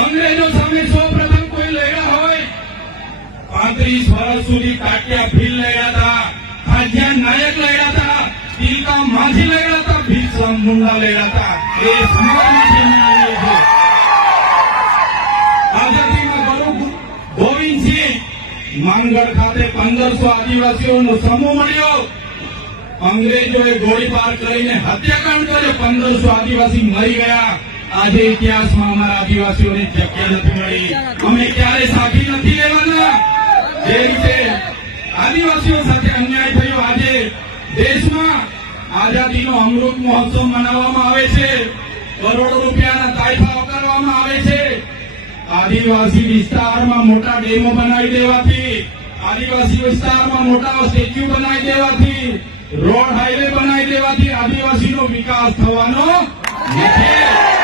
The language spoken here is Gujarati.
અંગ્રેજો સામે સૌપ્રથમ કોઈ લડ્યા હોય 35 વર્ષ સુધી તાટિયા ભીલ લડ્યા હતા, ખાજિયા નાયક લડ્યા હતા, તિલકા માંઝી લડ્યા હતા, ભીષમ મુંડા લડ્યા હતા. એ સમાજમાંથી અમે આવીએ છીએ. આઝાદીમાં ગુરુ ગોવિંદસિંહ માંગડ ખાતે 1500 આદિવાસીઓનો સમૂહ મળ્યો. અંગ્રેજોએ ગોળીબાર કરીને હત્યાકાંડ કર્યો, 1500 આદિવાસી મરી ગયા. આજે ઇતિહાસમાં અમારા આદિવાસીઓને જગ્યા નથી મળી. અમે ક્યારે સાથી નથી લેવાના. જે રીતે આદિવાસીઓ સાથે અન્યાય થયો, આજે દેશમાં આઝાદીનો અમૃત મહોત્સવ મનાવવામાં આવે છે, કરોડો રૂપિયાના તાઇફા કરવામાં આવે છે. આદિવાસી વિસ્તારમાં મોટા ડેમો બનાવી દેવાથી, આદિવાસી વિસ્તારમાં મોટા સ્ટેચ્યુ બનાવી દેવાથી, રોડ હાઈવે બનાવી દેવાથી આદિવાસીનો વિકાસ થવાનો નથી.